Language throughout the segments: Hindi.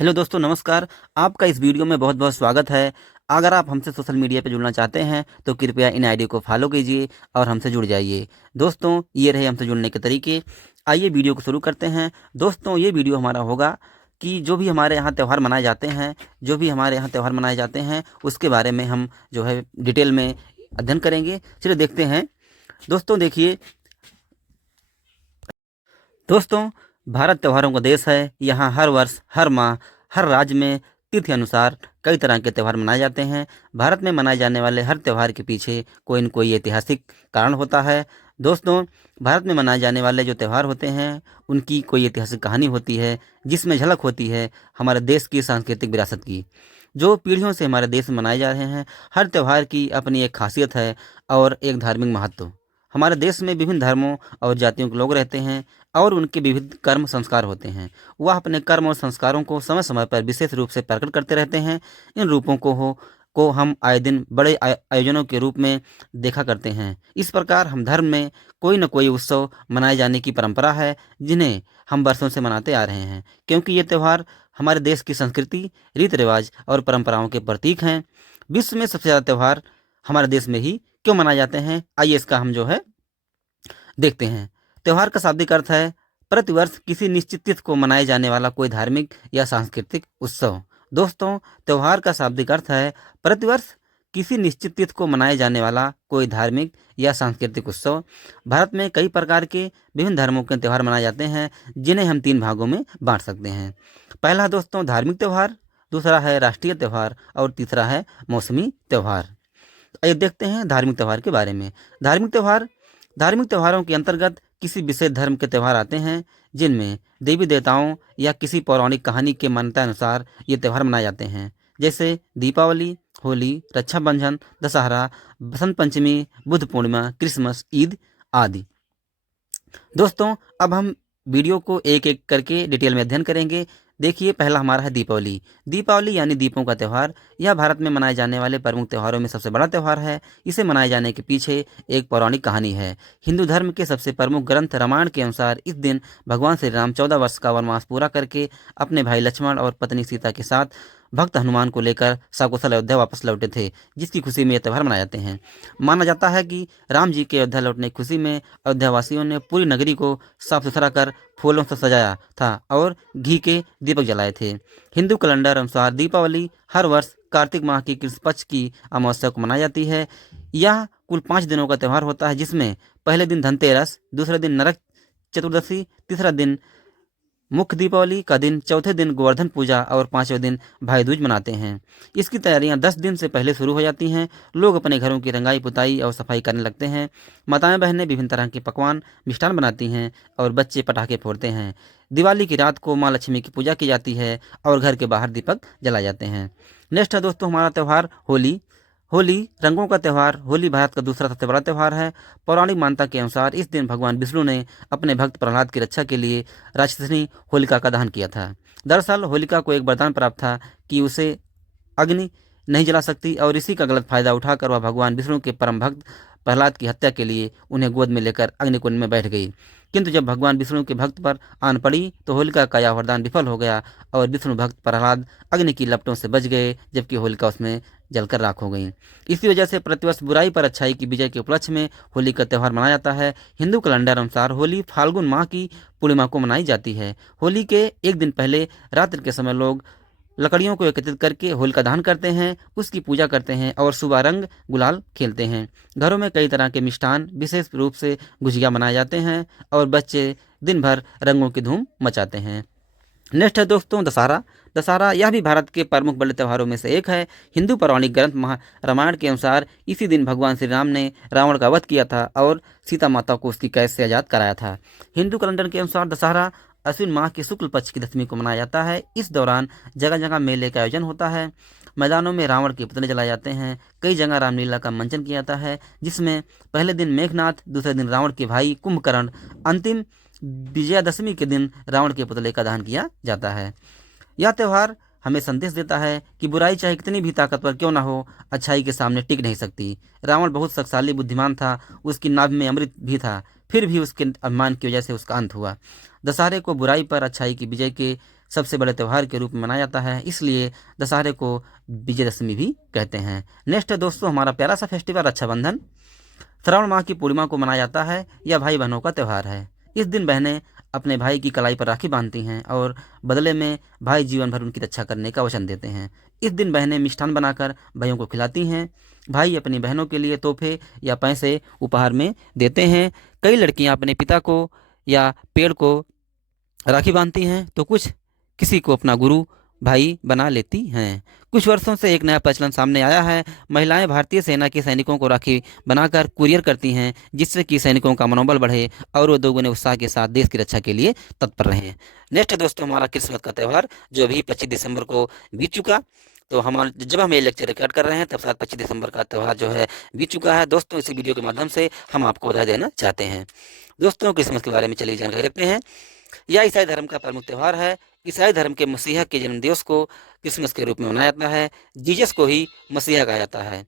हेलो दोस्तों, नमस्कार। आपका इस वीडियो में बहुत बहुत स्वागत है। अगर आप हमसे सोशल मीडिया पर जुड़ना चाहते हैं तो कृपया इन आईडी को फॉलो कीजिए और हमसे जुड़ जाइए। दोस्तों, ये रहे हमसे जुड़ने के तरीके। आइए वीडियो को शुरू करते हैं। दोस्तों, ये वीडियो हमारा होगा कि जो भी हमारे यहाँ त्यौहार मनाए जाते हैं, उसके बारे में हम जो है डिटेल में अध्ययन करेंगे। चलिए देखते हैं। दोस्तों देखिए, दोस्तों, भारत त्योहारों का देश है। यहाँ हर वर्ष, हर माह, हर राज्य में तिथि अनुसार कई तरह के त्यौहार मनाए जाते हैं। भारत में मनाए जाने वाले हर त्यौहार के पीछे कोई न कोई ऐतिहासिक कारण होता है। दोस्तों, भारत में मनाए जाने वाले जो त्यौहार होते हैं उनकी कोई ऐतिहासिक कहानी होती है, जिसमें झलक होती है हमारे देश की सांस्कृतिक विरासत की, जो पीढ़ियों से हमारे देश में मनाए जा रहे हैं। हर त्यौहार की अपनी एक खासियत है और एक धार्मिक महत्व। हमारे देश में विभिन्न धर्मों और जातियों के लोग रहते हैं और उनके विविध कर्म संस्कार होते हैं। वह अपने कर्म और संस्कारों को समय समय पर विशेष रूप से प्रकट करते रहते हैं। इन रूपों को हम आए दिन बड़े आयोजनों के रूप में देखा करते हैं। इस प्रकार हम धर्म में कोई न कोई उत्सव मनाए जाने की परंपरा है, जिन्हें हम वर्षों से मनाते आ रहे हैं, क्योंकि ये त्यौहार हमारे देश की संस्कृति, रीति रिवाज और परंपराओं के प्रतीक हैं। विश्व में सबसे ज़्यादा त्यौहार हमारे देश में ही क्यों मनाए जाते हैं, आइए इसका हम जो है देखते हैं। त्योहार का शाब्दिक अर्थ है प्रतिवर्ष किसी निश्चित तिथि को मनाए जाने वाला कोई धार्मिक या सांस्कृतिक उत्सव। दोस्तों, त्योहार का शाब्दिक अर्थ है प्रतिवर्ष किसी निश्चित तिथि को मनाए जाने वाला कोई धार्मिक या सांस्कृतिक उत्सव। भारत में कई प्रकार के विभिन्न धर्मों के त्यौहार मनाए जाते हैं, जिन्हें हम 3 भागों में बांट सकते हैं। पहला दोस्तों धार्मिक त्यौहार, दूसरा है राष्ट्रीय त्यौहार और तीसरा है मौसमी त्यौहार। आइए देखते हैं धार्मिक त्यौहार के बारे में। धार्मिक त्योहारों के अंतर्गत किसी विशेष धर्म के त्यौहार आते हैं, जिनमें देवी देवताओं या किसी पौराणिक कहानी के मान्यता अनुसार ये त्यौहार मनाए जाते हैं, जैसे दीपावली, होली, रक्षाबंधन, दशहरा, बसंत पंचमी, बुद्ध पूर्णिमा, क्रिसमस, ईद आदि। दोस्तों, अब हम वीडियो को एक एक करके डिटेल में अध्ययन करेंगे। देखिए, पहला हमारा है दीपावली। दीपावली यानी दीपों का त्यौहार। यह भारत में मनाए जाने वाले प्रमुख त्योहारों में सबसे बड़ा त्यौहार है। इसे मनाए जाने के पीछे एक पौराणिक कहानी है। हिंदू धर्म के सबसे प्रमुख ग्रंथ रामायण के अनुसार इस दिन भगवान श्री राम 14 वर्ष का वनवास पूरा करके अपने भाई लक्ष्मण और पत्नी सीता के साथ भक्त हनुमान को लेकर सकुशल अयोध्या वापस लौटे थे, जिसकी खुशी में यह त्यौहार मनाए जाते हैं। माना जाता है कि राम जी के अयोध्या लौटने की खुशी में अयोध्यावासियों ने पूरी नगरी को साफ सुथरा कर फूलों से सजाया था और घी के दीपक जलाए थे। हिंदू कैलेंडर अनुसार दीपावली हर वर्ष कार्तिक माह की कृष्ण पक्ष की अमावस्या को मनाई जाती है। यह कुल 5 दिनों का त्यौहार होता है, जिसमें पहले दिन धनतेरस, दूसरे दिन नरक चतुर्दशी, तीसरा दिन मुख्य दीपावली का दिन, चौथे दिन गोवर्धन पूजा और 5वें दिन भाई दूज मनाते हैं। इसकी तैयारियां 10 दिन से पहले शुरू हो जाती हैं। लोग अपने घरों की रंगाई पुताई और सफाई करने लगते हैं। माताएं बहनें विभिन्न तरह के पकवान मिष्ठान बनाती हैं और बच्चे पटाखे फोड़ते हैं। दिवाली की रात को माँ लक्ष्मी की पूजा की जाती है और घर के बाहर दीपक जलाए जाते हैं। नेक्स्ट है दोस्तों हमारा त्यौहार होली। होली रंगों का त्यौहार। होली भारत का दूसरा सबसे बड़ा त्यौहार है। पौराणिक मान्यता के अनुसार इस दिन भगवान विष्णु ने अपने भक्त प्रहलाद की रक्षा के लिए राक्षसनी होलिका का दहन किया था। दरअसल होलिका को एक वरदान प्राप्त था कि उसे अग्नि नहीं जला सकती, और इसी का गलत फायदा उठाकर वह भगवान विष्णु के परम भक्त प्रहलाद की हत्या के लिए उन्हें गोद में लेकर अग्निकुंड में बैठ गई। किंतु जब भगवान विष्णु के भक्त पर आन पड़ी तो होलिका का यह वरदान विफल हो गया और विष्णु भक्त प्रहलाद अग्नि की लपटों से बच गए, जबकि होलिका उसमें जलकर राख हो गई। इसी वजह से प्रतिवर्ष बुराई पर अच्छाई की विजय के उपलक्ष्य में होली का त्यौहार मनाया जाता है। हिंदू कैलेंडर अनुसार होली फाल्गुन माह की पूर्णिमा को मनाई जाती है। होली के एक दिन पहले रात्रि के समय लोग लकड़ियों को एकत्रित करके होलिका दहन करते हैं, उसकी पूजा करते हैं और सुबह रंग गुलाल खेलते हैं। घरों में कई तरह के मिष्ठान, विशेष रूप से गुजिया बनाए जाते हैं और बच्चे दिन भर रंगों की धूम मचाते हैं। नेक्स्ट है दोस्तों दशहरा। दशहरा यह भी भारत के प्रमुख बड़े त्योहारों में से एक है। हिंदू पौराणिक ग्रंथ रामायण के अनुसार इसी दिन भगवान श्री राम ने रावण का वध किया था और सीता माता को उसकी कैद से आज़ाद कराया था। हिंदू कैलेंडर के अनुसार दशहरा अश्विन माह के शुक्ल पक्ष की दशमी को मनाया जाता है। इस दौरान जगह जगह मेले का आयोजन होता है। मैदानों में रावण के पुतले जलाए जाते हैं। कई जगह रामलीला का मंचन किया जाता है, जिसमें पहले दिन मेघनाथ, दूसरे दिन रावण के भाई कुंभकर्ण, अंतिम विजयादशमी के दिन रावण के पुतले का दहन किया जाता है। यह त्यौहार हमें संदेश देता है कि बुराई चाहे कितनी भी ताकतवर क्यों ना हो, अच्छाई के सामने टिक नहीं सकती। रावण बहुत शक्तिशाली बुद्धिमान था, उसकी नाभि में अमृत भी था, फिर भी उसके अभिमान की वजह से उसका अंत हुआ। दशहरे को बुराई पर अच्छाई की विजय के सबसे बड़े त्यौहार के रूप में मनाया जाता है, इसलिए दशहरे को विजयदशमी भी कहते हैं। नेक्स्ट है दोस्तों हमारा प्यारा सा फेस्टिवल रक्षाबंधन। श्रावण माह की पूर्णिमा को मनाया जाता है। यह भाई बहनों का त्यौहार है। इस दिन बहनें अपने भाई की कलाई पर राखी बांधती हैं और बदले में भाई जीवन भर उनकी रक्षा करने का वचन देते हैं। इस दिन बहनें मिष्ठान बनाकर भाइयों को खिलाती हैं। भाई अपनी बहनों के लिए तोहफे या पैसे उपहार में देते हैं। कई लड़कियां अपने पिता को या पेड़ को राखी बांधती हैं तो कुछ किसी को अपना गुरु भाई बना लेती हैं। कुछ वर्षों से एक नया प्रचलन सामने आया है। महिलाएं भारतीय सेना के सैनिकों को राखी बनाकर कुरियर करती हैं, जिससे कि सैनिकों का मनोबल बढ़े और वो दोगुने उत्साह के साथ देश की रक्षा के लिए तत्पर रहें। नेक्स्ट है दोस्तों हमारा क्रिसमस का त्यौहार, जो अभी 25 दिसंबर को बीत चुका। तो हमारा जब हम ये लेक्चर रिकॉर्ड कर रहे हैं तब साथ 25 दिसंबर का त्यौहार जो है बीत चुका है। दोस्तों इसी वीडियो के माध्यम से हम आपको बधाई देना चाहते हैं। दोस्तों क्रिसमस के बारे में चलिए जानकारी रखते हैं। यह ईसाई धर्म का प्रमुख त्यौहार है। ईसाई धर्म के मसीहा के जन्मदिवस को क्रिसमस के रूप में मनाया जाता है। जीसस को ही मसीहा कहा जाता है।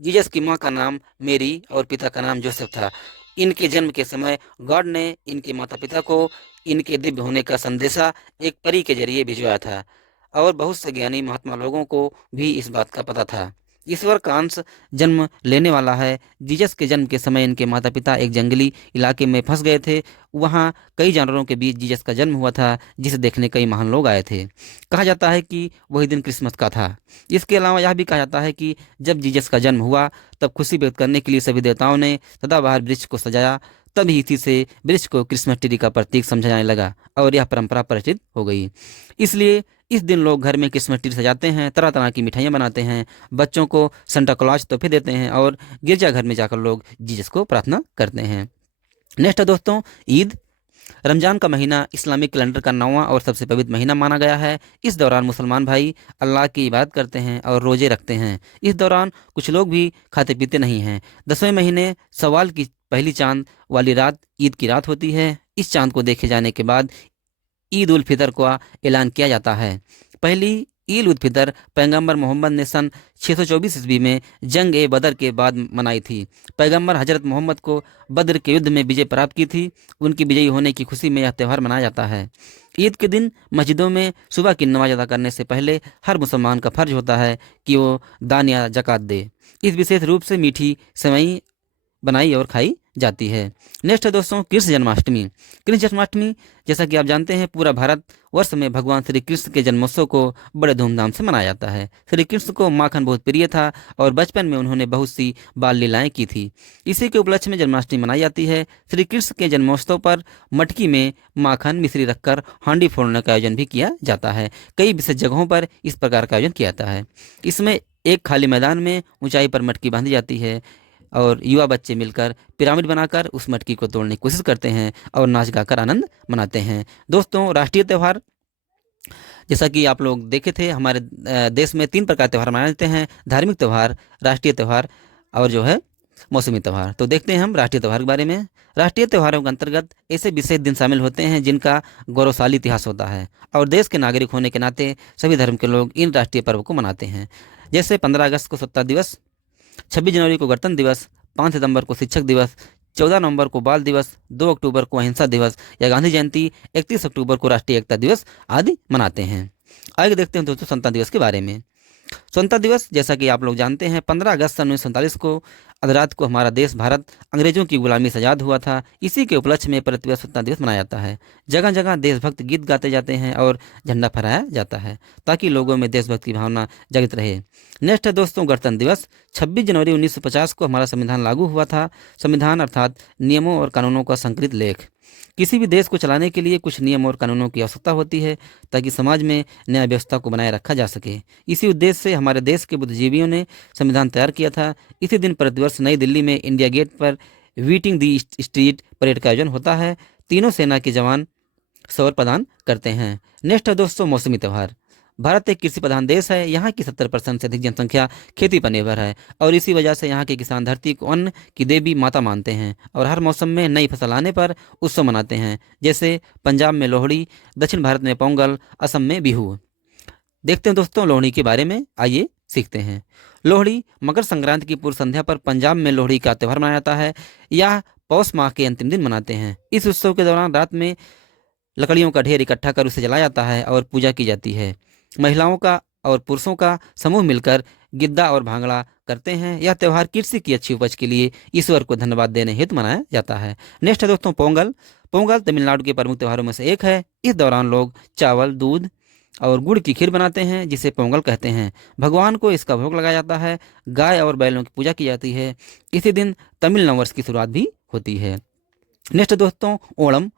जीसस की माँ का नाम मेरी और पिता का नाम जोसेफ था। इनके जन्म के समय गॉड ने इनके माता पिता को इनके दिव्य होने का संदेशा एक परी के जरिए भिजवाया था और बहुत से ज्ञानी महात्मा लोगों को भी इस बात का पता था। ईश्वर का अंश जन्म लेने वाला है। जीसस के जन्म के समय इनके माता पिता एक जंगली इलाके में फंस गए थे। वहाँ कई जानवरों के बीच जीसस का जन्म हुआ था, जिसे देखने कई महान लोग आए थे। कहा जाता है कि वही दिन क्रिसमस का था। इसके अलावा यह भी कहा जाता है कि जब जीसस का जन्म हुआ तब खुशी व्यक्त करने के लिए सभी देवताओं ने सदाबहार वृक्ष को सजाया। तभी इसी से वृक्ष को क्रिसमस ट्री का प्रतीक समझा जाने लगा और यह परंपरा प्रचलित हो गई। इसलिए इस दिन लोग घर में क्रिसमस ट्री सजाते हैं, तरह तरह की मिठाइयाँ बनाते हैं, बच्चों को संता क्लॉज तोहफे देते हैं और गिरजाघर में जाकर लोग जीसस को प्रार्थना करते हैं। नेक्स्ट है दोस्तों ईद। रमजान का महीना इस्लामिक कैलेंडर का 9वां और सबसे पवित्र महीना माना गया है। इस दौरान मुसलमान भाई अल्लाह की इबादत करते हैं और रोजे रखते हैं। इस दौरान कुछ लोग भी खाते पीते नहीं हैं। 10वें महीने सवाल की पहली चांद वाली रात ईद की रात होती है। इस चांद को देखे जाने के बाद ईद उल फितर का ऐलान किया जाता है। पहली ईद उल फितर पैगंबर मोहम्मद ने सन 624 ईस्वी में जंग ए बदर के बाद मनाई थी। पैगंबर हजरत मोहम्मद को बदर के युद्ध में विजय प्राप्त की थी। उनकी विजयी होने की खुशी में यह त्यौहार मनाया जाता है। ईद के दिन मस्जिदों में सुबह की नमाज अदा करने से पहले हर मुसलमान का फर्ज होता है कि वो दान या ज़कात दे। इस विशेष रूप से मीठी सेवई बनाई और खाई जाती है। नेक्स्ट है दोस्तों कृष्ण जन्माष्टमी। कृष्ण जन्माष्टमी जैसा कि आप जानते हैं पूरा भारत वर्ष में भगवान श्री कृष्ण के जन्मोत्सव को बड़े धूमधाम से मनाया जाता है। श्री कृष्ण को माखन बहुत प्रिय था और बचपन में उन्होंने बहुत सी बाल लीलाएं की थी। इसी के उपलक्ष्य में जन्माष्टमी मनाई जाती है। श्री कृष्ण के जन्मोत्सव पर मटकी में माखन मिश्री रखकर हांडी फोड़ने का आयोजन भी किया जाता है। कई विशेष जगहों पर इस प्रकार का आयोजन किया जाता है। इसमें एक खाली मैदान में ऊंचाई पर मटकी बांधी जाती है और युवा बच्चे मिलकर पिरामिड बनाकर उस मटकी को तोड़ने की कोशिश करते हैं और नाच गाकर आनंद मनाते हैं। दोस्तों राष्ट्रीय त्यौहार जैसा कि आप लोग देखे थे, हमारे देश में 3 प्रकार त्यौहार मनाए जाते हैं, धार्मिक त्यौहार, राष्ट्रीय त्यौहार और जो है मौसमी त्यौहार। तो देखते हैं हम राष्ट्रीय त्यौहार के बारे में। राष्ट्रीय त्योहारों के अंतर्गत ऐसे विशेष दिन शामिल होते हैं जिनका गौरवशाली इतिहास होता है और देश के नागरिक होने के नाते सभी धर्म के लोग इन राष्ट्रीय पर्व को मनाते हैं। जैसे 15 अगस्त को स्वतंत्रता दिवस, 26 जनवरी को गणतंत्र दिवस, 5 सितंबर को शिक्षक दिवस, 14 नवंबर को बाल दिवस, 2 अक्टूबर को अहिंसा दिवस या गांधी जयंती, 31 अक्टूबर को राष्ट्रीय एकता दिवस आदि मनाते हैं। आगे देखते हैं दोस्तों स्वतंत्रता दिवस के बारे में। स्वतंत्रता दिवस जैसा कि आप लोग जानते हैं 15 अगस्त सन 1947 को आधी को हमारा देश भारत अंग्रेजों की गुलामी से आज़ाद हुआ था। इसी के उपलक्ष्य में प्रतिवर्ष स्वतंत्रता दिवस मनाया जाता है। जगह जगह देशभक्त गीत गाते जाते हैं और झंडा फहराया जाता है ताकि लोगों में देशभक्ति की भावना जागृत रहे। नेक्स्ट है दोस्तों गणतंत्र दिवस। 26 जनवरी 1950 को हमारा संविधान लागू हुआ था। संविधान अर्थात नियमों और कानूनों का संकलित लेख। किसी भी देश को चलाने के लिए कुछ नियम और कानूनों की आवश्यकता होती है ताकि समाज में न्याय व्यवस्था को बनाए रखा जा सके। इसी उद्देश्य से हमारे देश के बुद्धिजीवियों ने संविधान तैयार किया था। इसी दिन प्रतिवर्ष नई दिल्ली में इंडिया गेट पर वीटिंग दी स्ट्रीट परेड का आयोजन होता है। तीनों सेना के जवान सौर प्रदान करते हैं। नेक्स्ट है दोस्तों मौसमी त्यौहार। भारत एक कृषि प्रधान देश है। यहाँ की 70% से अधिक जनसंख्या खेती पर निर्भर है और इसी वजह से यहाँ के किसान धरती को अन्न की देवी माता मानते हैं और हर मौसम में नई फसल आने पर उत्सव मनाते हैं। जैसे पंजाब में लोहड़ी, दक्षिण भारत में पोंगल, असम में बिहू। देखते हैं दोस्तों लोहड़ी के बारे में, आइए सीखते हैं। लोहड़ी मकर संक्रांति की पूर्व संध्या पर पंजाब में लोहड़ी का त्यौहार मनाया जाता है। यह पौष माह के अंतिम दिन मनाते हैं। इस उत्सव के दौरान रात में लकड़ियों का ढेर इकट्ठा कर उसे जलाया जाता है और पूजा की जाती है। महिलाओं का और पुरुषों का समूह मिलकर गिद्दा और भांगड़ा करते हैं। यह त्यौहार कृषि की अच्छी उपज के लिए ईश्वर को धन्यवाद देने हेतु मनाया जाता है। नेक्स्ट है दोस्तों पोंगल। पोंगल तमिलनाडु के प्रमुख त्योहारों में से एक है। इस दौरान लोग चावल, दूध और गुड़ की खीर बनाते हैं जिसे पोंगल कहते हैं। भगवान को इसका भोग लगाया जाता है। गाय और बैलों की पूजा की जाती है। इसी दिन तमिल नववर्ष की शुरुआत भी होती है। नेक्स्ट दोस्तों ओणम।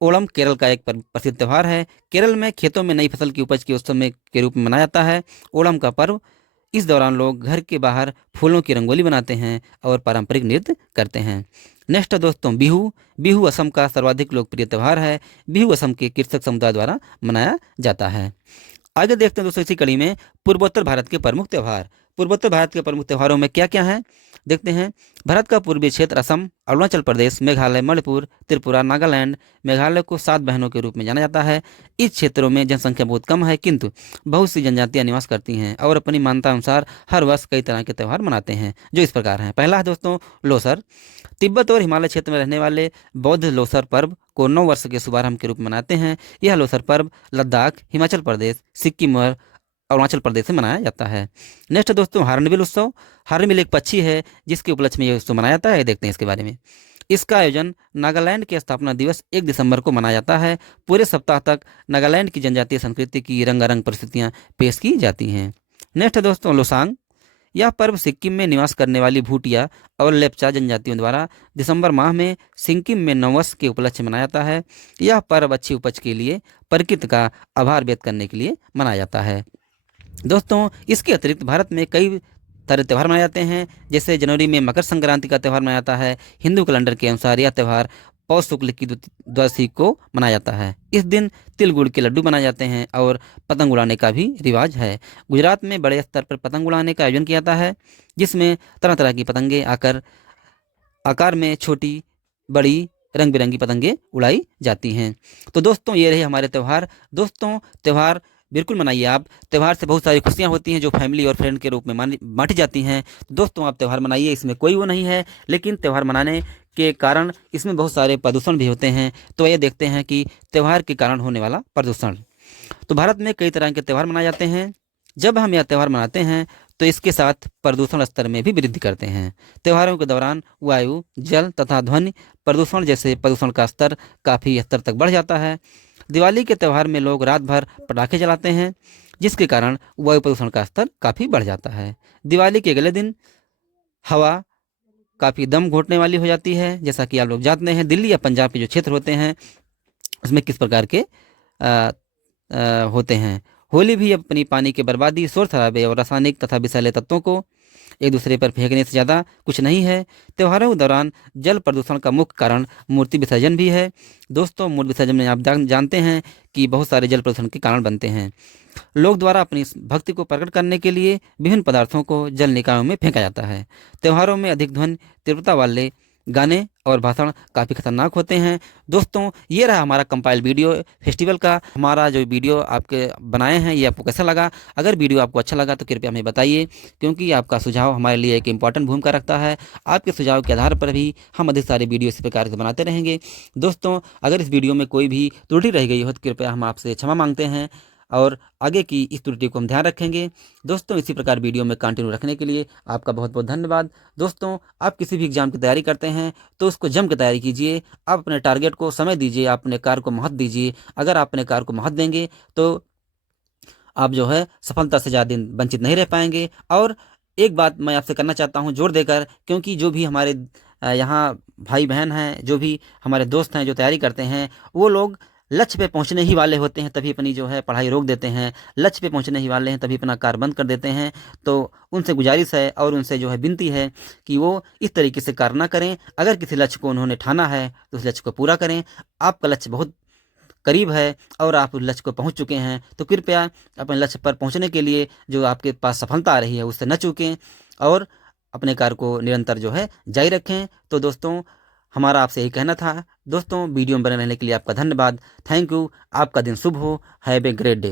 ओणम केरल का एक प्रसिद्ध त्यौहार है। केरल में खेतों में नई फसल की उपज के उत्सव में के रूप में मनाया जाता है। ओणम का पर्व, इस दौरान लोग घर के बाहर फूलों की रंगोली बनाते हैं और पारंपरिक नृत्य करते हैं। नेक्स्ट है दोस्तों बिहू। बिहू असम का सर्वाधिक लोकप्रिय त्यौहार है। बिहू असम के कृषक समुदाय द्वारा मनाया जाता है। आगे देखते हैं दोस्तों इसी कड़ी में पूर्वोत्तर भारत के प्रमुख त्यौहार। पूर्वोत्तर भारत के प्रमुख त्योहारों में क्या क्या है देखते हैं। भारत का पूर्वी क्षेत्र असम, अरुणाचल प्रदेश, मेघालय, मणिपुर, त्रिपुरा, नागालैंड। मेघालय को 7 बहनों के रूप में जाना जाता है। इस क्षेत्रों में जनसंख्या बहुत कम है किंतु बहुत सी जनजातियां निवास करती हैं और अपनी मान्यता अनुसार हर वर्ष कई तरह के त्यौहार मनाते हैं जो इस प्रकार हैं। पहला है दोस्तों लोसर। तिब्बत और हिमालय क्षेत्र में रहने वाले बौद्ध लोसर पर्व को 9 वर्ष के शुभारंभ के रूप में मनाते हैं। यह लोसर पर्व लद्दाख, हिमाचल प्रदेश, सिक्किम और अरुणाचल प्रदेश में मनाया जाता है। नेक्स्ट दोस्तों हार्नबिल उत्सव। हार्नबिल एक पक्षी है जिसके उपलक्ष्य में यह उत्सव मनाया जाता है। देखते हैं इसके बारे में। इसका आयोजन नागालैंड के स्थापना दिवस 1 दिसंबर को मनाया जाता है। पूरे सप्ताह तक नागालैंड की जनजातीय संस्कृति की रंगारंग परिस्थितियां पेश की जाती हैं। नेक्स्ट है दोस्तों लोसांग। यह पर्व सिक्किम में निवास करने वाली भूटिया और लेप्चा जनजातियों द्वारा दिसंबर माह में सिक्किम में नववर्ष के उपलक्ष्य मनाया जाता है। यह पर्व अच्छी उपज के लिए प्रकृति का आभार व्यक्त करने के लिए मनाया जाता है। दोस्तों इसके अतिरिक्त भारत में कई तरह त्यौहार मनाए जाते हैं। जैसे जनवरी में मकर संक्रांति का त्यौहार मनाया जाता है। हिंदू कैलेंडर के अनुसार यह त्यौहार पौष शुक्ल की द्वादशी को मनाया जाता है। इस दिन तिल गुड़ के लड्डू बनाए जाते हैं और पतंग उड़ाने का भी रिवाज है। गुजरात में बड़े स्तर पर पतंग उड़ाने का आयोजन किया जाता है जिसमें तरह तरह की पतंगे आकार में छोटी, बड़ी, रंग बिरंगी पतंगे उड़ाई जाती हैं। तो दोस्तों ये रहे हमारे त्यौहार। दोस्तों त्यौहार बिल्कुल मनाइए आप। त्यौहार से बहुत सारी खुशियां होती हैं जो फैमिली और फ्रेंड के रूप में बांटी जाती हैं। तो दोस्तों आप त्यौहार मनाइए, इसमें कोई वो नहीं है। लेकिन त्यौहार मनाने के कारण इसमें बहुत सारे प्रदूषण भी होते हैं। तो ये देखते हैं कि त्यौहार के कारण होने वाला प्रदूषण। तो भारत में कई तरह के त्यौहार मनाए जाते हैं। जब हम यह त्यौहार मनाते हैं तो इसके साथ प्रदूषण स्तर में भी वृद्धि करते हैं। त्योहारों के दौरान वायु, जल तथा ध्वनि प्रदूषण जैसे प्रदूषण का स्तर काफ़ी स्तर तक बढ़ जाता है। दिवाली के त्यौहार में लोग रात भर पटाखे जलाते हैं जिसके कारण वायु प्रदूषण का स्तर काफ़ी बढ़ जाता है। दिवाली के अगले दिन हवा काफ़ी दम घोटने वाली हो जाती है। जैसा कि आप लोग जानते हैं दिल्ली या पंजाब के जो क्षेत्र होते हैं उसमें किस प्रकार के होते हैं। होली भी अपनी पानी की बर्बादी, शोर शराबे और रासायनिक तथा विषैले तत्वों को एक दूसरे पर फेंकने से ज़्यादा कुछ नहीं है। त्योहारों के दौरान जल प्रदूषण का मुख्य कारण मूर्ति विसर्जन भी है। दोस्तों मूर्ति विसर्जन में आप जानते हैं कि बहुत सारे जल प्रदूषण के कारण बनते हैं। लोग द्वारा अपनी भक्ति को प्रकट करने के लिए विभिन्न पदार्थों को जल निकायों में फेंका जाता है। त्योहारों में अधिक ध्वनि तीव्रता वाले गाने और भाषण काफ़ी खतरनाक होते हैं। दोस्तों ये रहा हमारा कंपाइल वीडियो फेस्टिवल का। हमारा जो वीडियो आपके बनाए हैं ये आपको कैसा लगा? अगर वीडियो आपको अच्छा लगा तो कृपया हमें बताइए, क्योंकि आपका सुझाव हमारे लिए एक इम्पॉर्टेंट भूमिका रखता है। आपके सुझाव के आधार पर भी हम अधिक सारे वीडियो इसी प्रकार से बनाते रहेंगे। दोस्तों अगर इस वीडियो में कोई भी त्रुटि रह गई हो तो कृपया हम आपसे क्षमा मांगते हैं और आगे की इस त्रुटि को हम ध्यान रखेंगे। दोस्तों इसी प्रकार वीडियो में कंटिन्यू रखने के लिए आपका बहुत बहुत धन्यवाद। दोस्तों आप किसी भी एग्जाम की तैयारी करते हैं तो उसको जम के तैयारी कीजिए। आप अपने टारगेट को समय दीजिए, आप अपने कार्य को महत्व दीजिए। अगर आप अपने कार्य को महत्व देंगे तो आप जो है सफलता से ज़्यादा दिन वंचित नहीं रह पाएंगे। और एक बात मैं आपसे करना चाहता हूँ जोर देकर, क्योंकि जो भी हमारे यहाँ भाई बहन हैं, जो भी हमारे दोस्त हैं जो तैयारी करते हैं, वो लोग लक्ष्य पे पहुंचने ही वाले होते हैं तभी अपनी जो है पढ़ाई रोक देते हैं। लक्ष्य पे पहुंचने ही वाले हैं तभी अपना कार्य बंद कर देते हैं। तो उनसे गुजारिश है और उनसे जो है विनती है कि वो इस तरीके से कार्य ना करें। अगर किसी लक्ष्य को उन्होंने ठाना है तो उस लक्ष्य को पूरा करें। आपका लक्ष्य बहुत करीब है और आप उस लक्ष्य को पहुंच चुके हैं तो कृपया अपने लक्ष्य पर पहुंचने के लिए जो आपके पास सफलता आ रही है उससे न चूकें और अपने कार्य को निरंतर जो है जारी रखें। तो दोस्तों हमारा आपसे यही कहना था। दोस्तों वीडियो में बने रहने के लिए आपका धन्यवाद। Thank you. आपका दिन शुभ हो। Have a great day.